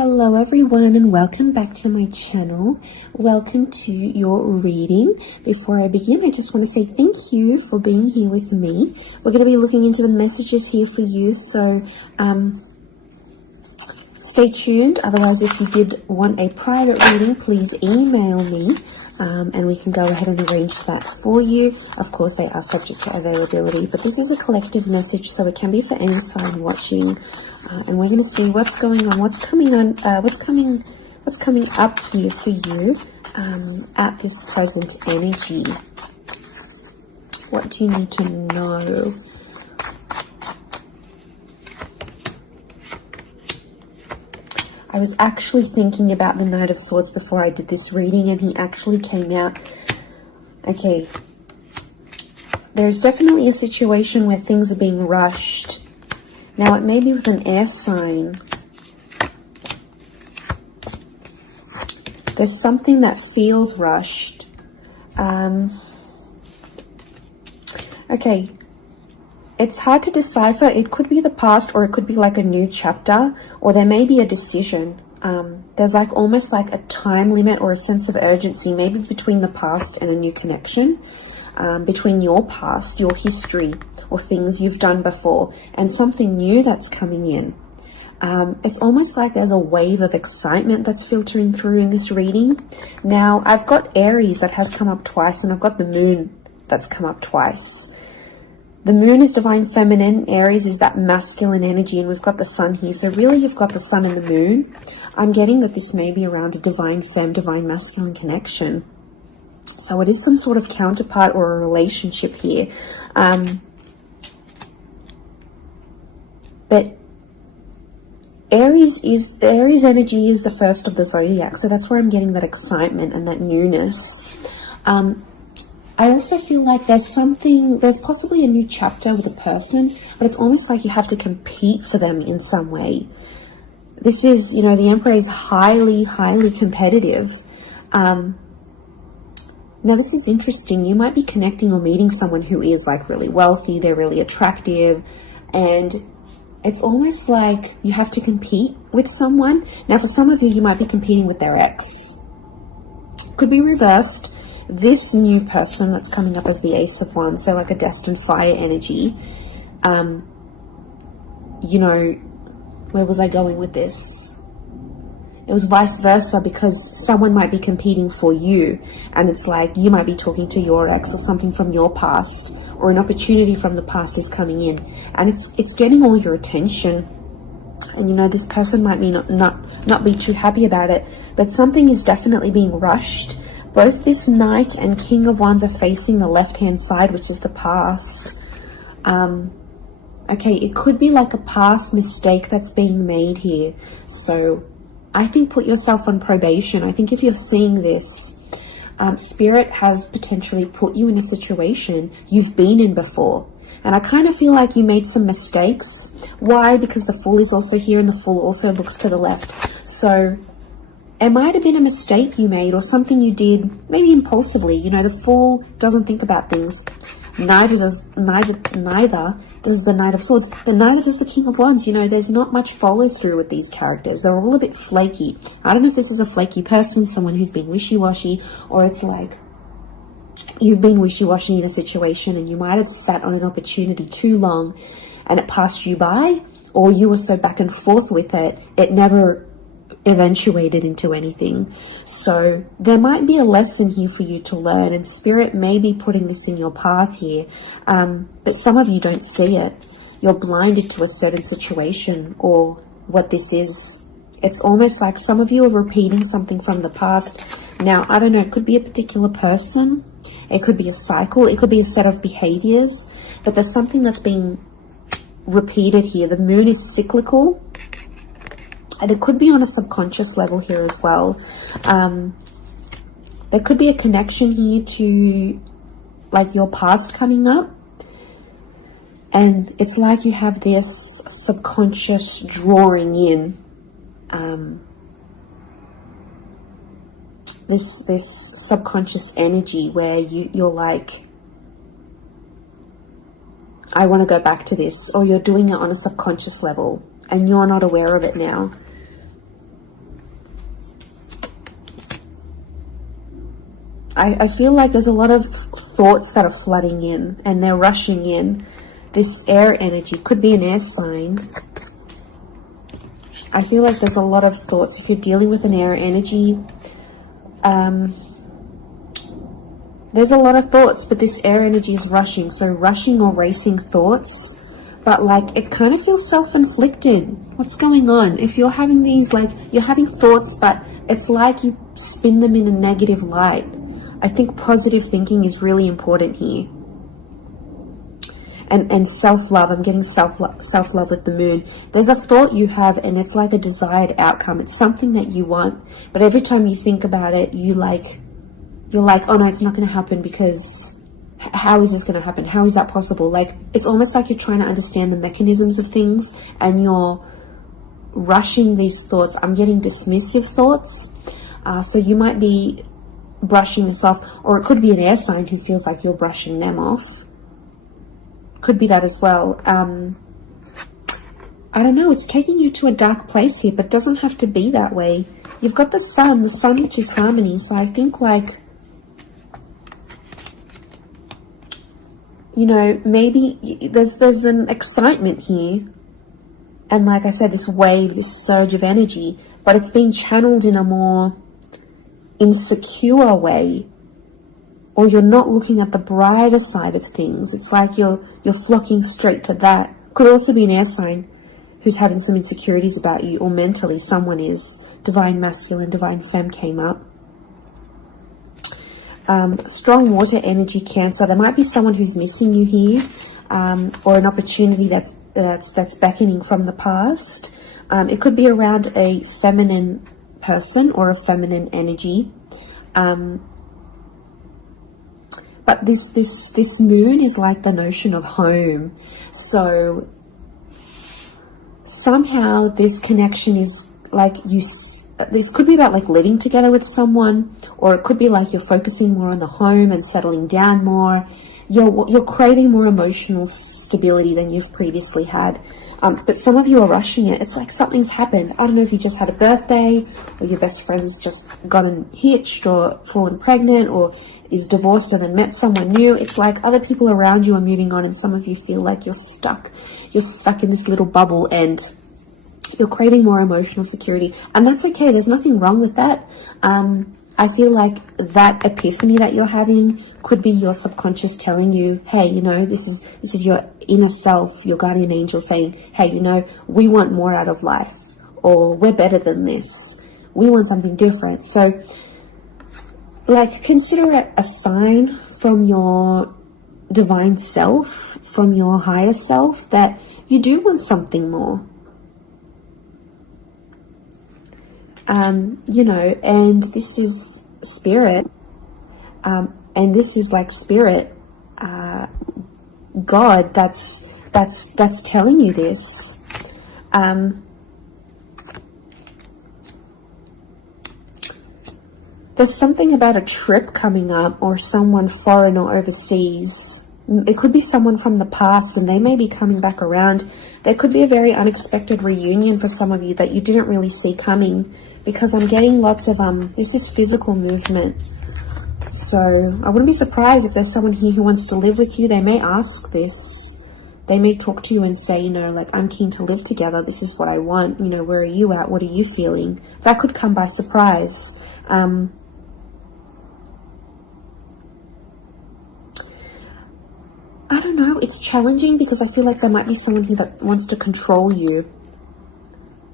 Hello everyone and welcome back to my channel. Welcome to your reading. Before I begin, I just want to say thank you for being here with me. We're going to be looking into the messages here for you, so stay tuned. Otherwise, if you did want a private reading, please email me and we can go ahead and arrange that for you. Of course, they are subject to availability, but this is a collective message, so it can be for any sign watching. And we're going to see what's going on, what's coming up here for you at this present energy. What do you need to know? I was actually thinking about the Knight of Swords before I did this reading, and he actually came out. Okay, there's definitely a situation where things are being rushed. Now, it may be with an air sign. There's something that feels rushed. Okay, it's hard to decipher. It could be the past, or it could be like a new chapter, or there may be a decision. There's like almost like a time limit or a sense of urgency, maybe between the past and a new connection, between your past, your history, or things you've done before, and something new that's coming in. It's almost like there's a wave of excitement that's filtering through in this reading. Now, I've got Aries that has come up twice, and I've got the Moon that's come up twice. The Moon is divine feminine, Aries is that masculine energy, and we've got the Sun here. So really, you've got the Sun and the Moon. I'm getting that this may be around a divine femme, divine masculine connection. So it is some sort of counterpart or a relationship here. But Aries energy is the first of the zodiac, so that's where I'm getting that excitement and that newness. I also feel like there's possibly a new chapter with a person, but it's almost like you have to compete for them in some way. This is, you know, the Emperor is highly, highly competitive. Now, this is interesting. You might be connecting or meeting someone who is like really wealthy, they're really attractive, and it's almost like you have to compete with someone. Now, for some of you, you might be competing with their ex. Could be reversed. This new person that's coming up as the Ace of Wands, so like a destined fire energy. You know, where was I going with this? It was vice versa, because someone might be competing for you, and it's like you might be talking to your ex or something from your past, or an opportunity from the past is coming in, and it's getting all your attention. And you know, this person might be not be too happy about it, but something is definitely being rushed. Both this Knight and King of Wands are facing the left-hand side, which is the past. Okay, it could be like a past mistake that's being made here. So I think put yourself on probation. I think if you're seeing this, Spirit has potentially put you in a situation you've been in before. And I kind of feel like you made some mistakes. Why? Because the Fool is also here, and the Fool also looks to the left. So it might have been a mistake you made, or something you did maybe impulsively. You know, the Fool doesn't think about things. Neither does the Knight of Swords, but neither does the King of Wands. You know, there's not much follow through with these characters. They're all a bit flaky. I don't know if this is a flaky person, someone who's been wishy-washy, or it's like you've been wishy-washy in a situation and you might have sat on an opportunity too long and it passed you by, or you were so back and forth with it, it never eventuated into anything. So there might be a lesson here for you to learn, and Spirit may be putting this in your path here, but some of you don't see it. You're blinded to a certain situation or what this is. It's almost like some of you are repeating something from the past. Now, I don't know, it could be a particular person, it could be a cycle, it could be a set of behaviors, but there's something that's being repeated here. The Moon is cyclical, and it could be on a subconscious level here as well. There could be a connection here to like your past coming up. And it's like you have this subconscious drawing in. This subconscious energy where you're like, I want to go back to this, or you're doing it on a subconscious level and you're not aware of it now. I feel like there's a lot of thoughts that are flooding in and they're rushing in. This air energy could be an air sign. I feel like there's a lot of thoughts. If you're dealing with an air energy, there's a lot of thoughts, but this air energy is rushing. So rushing or racing thoughts, but like it kind of feels self-inflicted. What's going on? If you're having these, like you're having thoughts, but it's like you spin them in a negative light. I think positive thinking is really important here. And self-love, I'm getting self-love with the moon. There's a thought you have and it's like a desired outcome. It's something that you want, but every time you think about it, you're like, oh no, it's not going to happen, because how is this going to happen? How is that possible? Like, it's almost like you're trying to understand the mechanisms of things and you're rushing these thoughts. I'm getting dismissive thoughts. So you might be brushing this off, or it could be an air sign who feels like you're brushing them off. Could be that as well. I don't know, it's taking you to a dark place here, but it doesn't have to be that way. You've got the sun which is harmony, so I think like, you know, maybe there's an excitement here. And like I said, this wave, this surge of energy, but it's being channeled in a more insecure way. Or you're not looking at the brighter side of things. It's like you're flocking straight to that. Could also be an air sign who's having some insecurities about you, or mentally someone is. Divine masculine, divine femme came up. Strong water energy, Cancer. There might be someone who's missing you here, or an opportunity that's beckoning from the past. It could be around a feminine person or a feminine energy. But this moon is like the notion of home. So somehow this connection is like this could be about like living together with someone, or it could be like you're focusing more on the home and settling down more. You're craving more emotional stability than you've previously had. But some of you are rushing it. It's like something's happened. I don't know if you just had a birthday, or your best friend's just gotten hitched or fallen pregnant, or is divorced and then met someone new. It's like other people around you are moving on, and some of you feel like you're stuck. You're stuck in this little bubble and you're craving more emotional security. And that's okay. There's nothing wrong with that. I feel like that epiphany that you're having could be your subconscious telling you, hey, you know, this is your inner self, your guardian angel saying, hey, you know, we want more out of life, or we're better than this. We want something different. So, like, consider it a sign from your divine self, from your higher self, that you do want something more. You know, and this is spirit, and this is like spirit, God, that's telling you this. There's something about a trip coming up, or someone foreign or overseas. It could be someone from the past and they may be coming back around. There could be a very unexpected reunion for some of you that you didn't really see coming, because I'm getting lots of, this is physical movement. So I wouldn't be surprised if there's someone here who wants to live with you. They may ask this. They may talk to you and say, you know, like, I'm keen to live together. This is what I want. You know, where are you at? What are you feeling? That could come by surprise. I don't know, it's challenging because I feel like there might be someone here that wants to control you.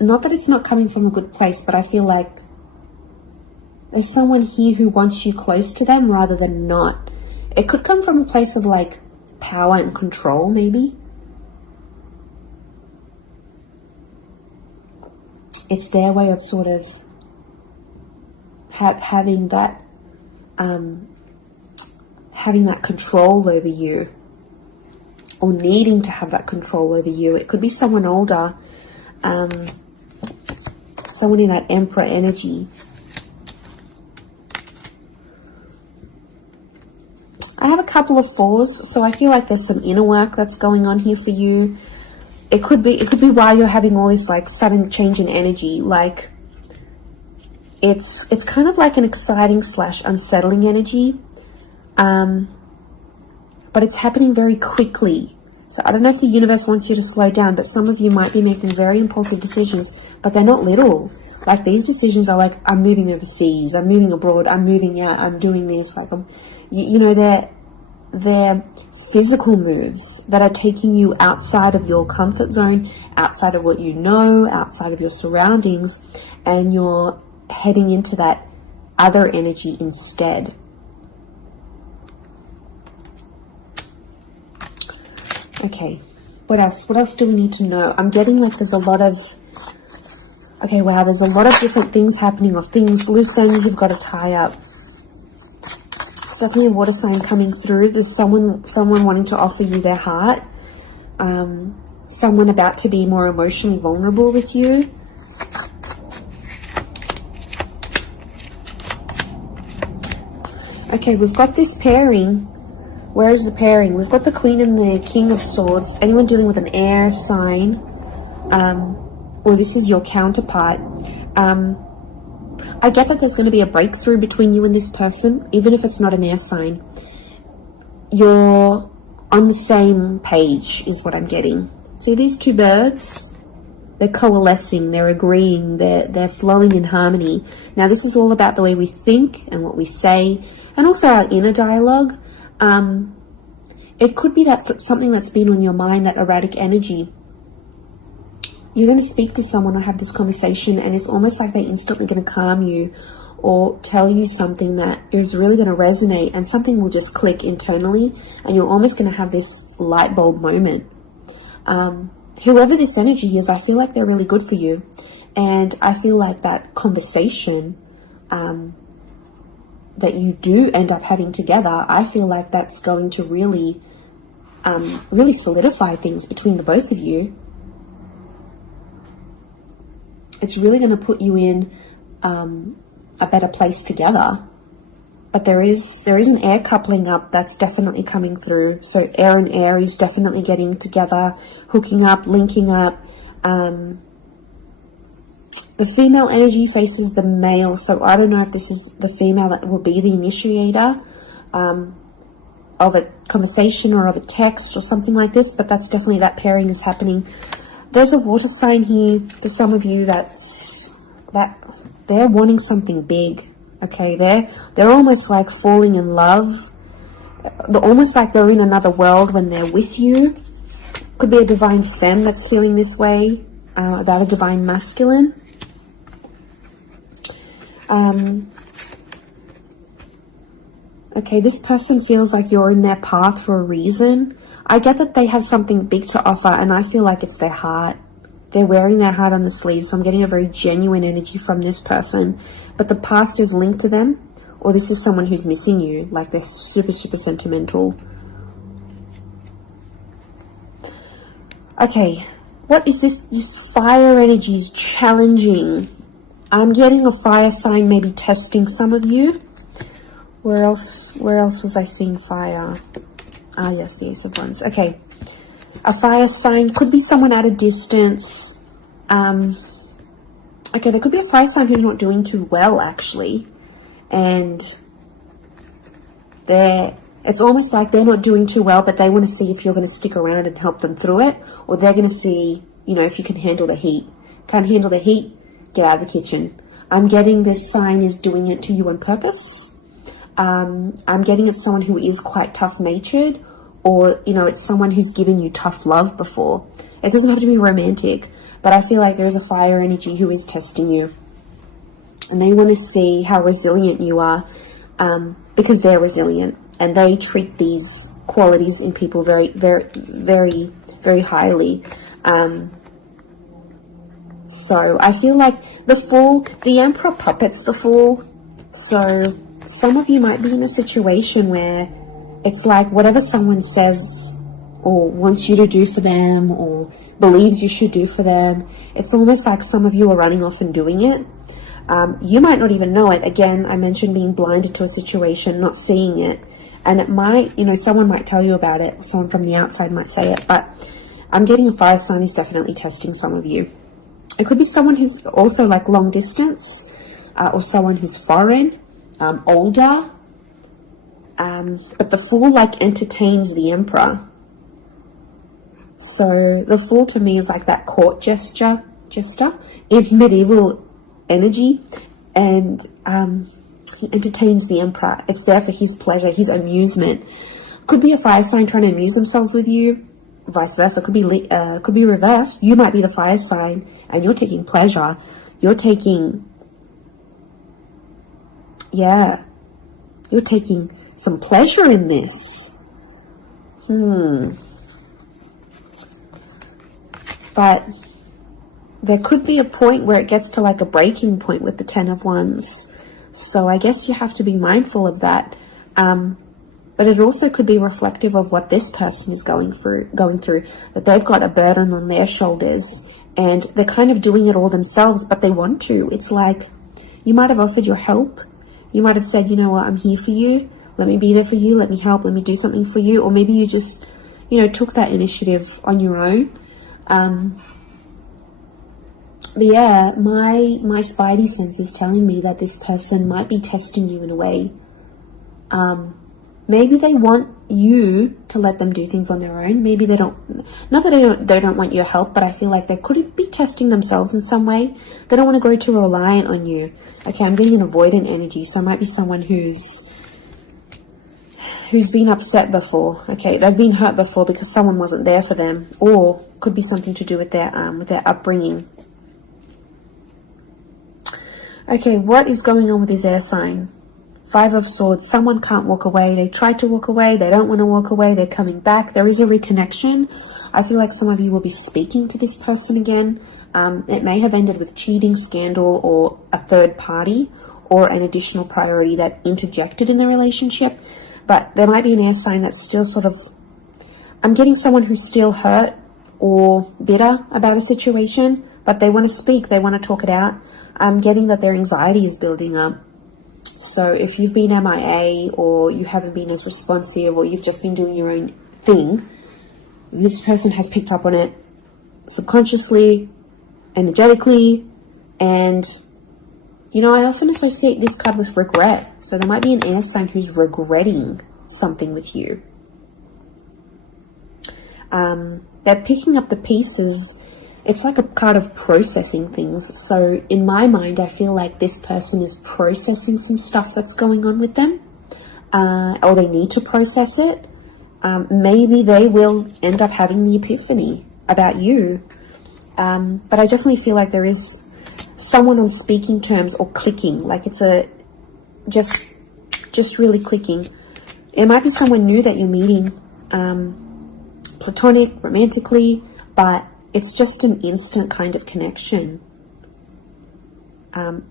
Not that it's not coming from a good place, but I feel like there's someone here who wants you close to them rather than not. It could come from a place of like power and control, maybe. It's their way of sort of having that control over you, or needing to have that control over you. It could be someone older, someone in that Emperor energy. I have a couple of fours, so I feel like there's some inner work that's going on here for you. It could be why you're having all this like sudden change in energy. Like, It's kind of like an exciting / unsettling energy, but it's happening very quickly. So I don't know if the universe wants you to slow down, but some of you might be making very impulsive decisions, but they're not little. Like, these decisions are like, I'm moving overseas, I'm moving abroad, I'm moving out, I'm doing this. Like, you know, they're physical moves that are taking you outside of your comfort zone, outside of what you know, outside of your surroundings, and you're heading into that other energy instead. Okay, what else? What else do we need to know? I'm getting like there's a lot of... Okay, wow, there's a lot of different things happening, of things, loose ends you've got to tie up. It's definitely a water sign coming through. There's someone wanting to offer you their heart. Someone about to be more emotionally vulnerable with you. Okay, we've got this pairing. Where is the pairing? We've got the Queen and the King of Swords. Anyone dealing with an air sign, or this is your counterpart. I get that there's going to be a breakthrough between you and this person, even if it's not an air sign. You're on the same page, is what I'm getting. See these two birds? They're coalescing, they're agreeing, they're flowing in harmony. Now, this is all about the way we think and what we say, and also our inner dialogue. It could be that something that's been on your mind, that erratic energy. You're going to speak to someone or have this conversation, and it's almost like they're instantly going to calm you or tell you something that is really going to resonate, and something will just click internally, and you're almost going to have this light bulb moment. Whoever this energy is, I feel like they're really good for you, and I feel like that conversation that you do end up having together, I feel like that's going to really solidify things between the both of you. It's really going to put you in a better place together. But there is an air coupling up that's definitely coming through. So air and Aries definitely getting together, hooking up, linking up. The female energy faces the male, so I don't know if this is the female that will be the initiator of a conversation or of a text or something like this, but that's definitely, that pairing is happening. There's a water sign here for some of you that they're wanting something big. Okay, they're almost like falling in love. They're almost like they're in another world when they're with you. Could be a divine femme that's feeling this way about a divine masculine. Okay, this person feels like you're in their path for a reason. I get that they have something big to offer, and I feel like it's their heart. They're wearing their heart on the sleeve, so I'm getting a very genuine energy from this person. But the past is linked to them, or this is someone who's missing you, like they're super, super sentimental. Okay, what is this? This fire energy is challenging. I'm getting a fire sign maybe testing some of you. Where else was I seeing fire? Ah, yes, the Ace of Wands. Okay. A fire sign could be someone at a distance. Okay, there could be a fire sign who's not doing too well, actually. And it's almost like they're not doing too well, but they want to see if you're going to stick around and help them through it. Or they're going to see, you know, if you can handle the heat. Can't handle the heat? Get out of the kitchen. I'm getting this sign is doing it to you on purpose. I'm getting it's someone who is quite tough-natured, or, you know, it's someone who's given you tough love before. It doesn't have to be romantic, but I feel like there is a fire energy who is testing you. And they want to see how resilient you are, because they're resilient. And they treat these qualities in people very, very, very, very highly. So I feel like the Fool, the Emperor puppets the Fool. So some of you might be in a situation where it's like whatever someone says or wants you to do for them or believes you should do for them, it's almost like some of you are running off and doing it. You might not even know it. Again, I mentioned being blinded to a situation, not seeing it. And it might, you know, someone might tell you about it. Someone from the outside might say it. But I'm getting a fire sign is definitely testing some of you. It could be someone who's also like long distance. or someone who's foreign, older. But the Fool like entertains the Emperor. So the Fool to me is like that court jester in medieval energy, and he entertains the Emperor. It's there for his pleasure, his amusement. Could be a fire sign trying to amuse themselves with you, vice versa. Could be reversed. You might be the fire sign and you're taking pleasure. You're taking some pleasure in this. But there could be a point where it gets to like a breaking point with the Ten of Wands. So I guess you have to be mindful of that. But it also could be reflective of what this person is going through, that they've got a burden on their shoulders and they're kind of doing it all themselves, but they want to. It's like you might have offered your help. You might have said, you know what, I'm here for you. Let me be there for you. Let me help. Let me do something for you. Or maybe you just, took that initiative on your own. But yeah, my spidey sense is telling me that this person might be testing you in a way. Maybe they want you to let them do things on their own. Maybe they don't, not that they don't want your help, but I feel like they could be testing themselves in some way. They don't want to grow too reliant on you. Okay, I'm getting an avoidant energy, so it might be someone who's been upset before. Okay, they've been hurt before because someone wasn't there for them, or could be something to do with their upbringing. Okay, what is going on with this air sign? Five of Swords. Someone can't walk away. They tried to walk away. They don't want to walk away. They're coming back. There is a reconnection. I feel like some of you will be speaking to this person again. It may have ended with cheating, scandal, or a third party, or an additional priority that interjected in the relationship. But there might be an air sign that's still sort of... I'm getting someone who's still hurt or bitter about a situation, but they want to speak. They want to talk it out. I'm getting that their anxiety is building up. So if you've been MIA, or you haven't been as responsive, or you've just been doing your own thing, this person has picked up on it subconsciously, energetically, and, I often associate this card with regret. So there might be an air sign who's regretting something with you. They're picking up the pieces. It's like a card of processing things. So in my mind, I feel like this person is processing some stuff that's going on with them, or they need to process it. Maybe they will end up having the epiphany about you. But I definitely feel like there is someone on speaking terms or clicking, like it's just really clicking. It might be someone new that you're meeting, platonic, romantically, but it's just an instant kind of connection.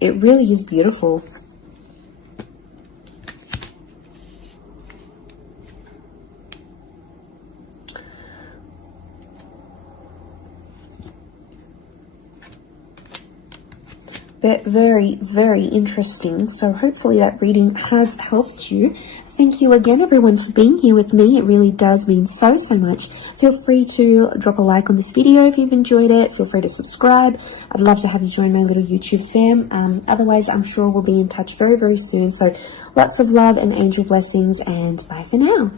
It really is beautiful. Very, very interesting. So hopefully that reading has helped you. Thank you again, everyone, for being here with me. It really does mean so much. Feel free to drop a like on this video if you've enjoyed it. Feel free to subscribe. I'd love to have you join my little YouTube fam. Otherwise, I'm sure we'll be in touch very, very soon. So lots of love and angel blessings, and bye for now.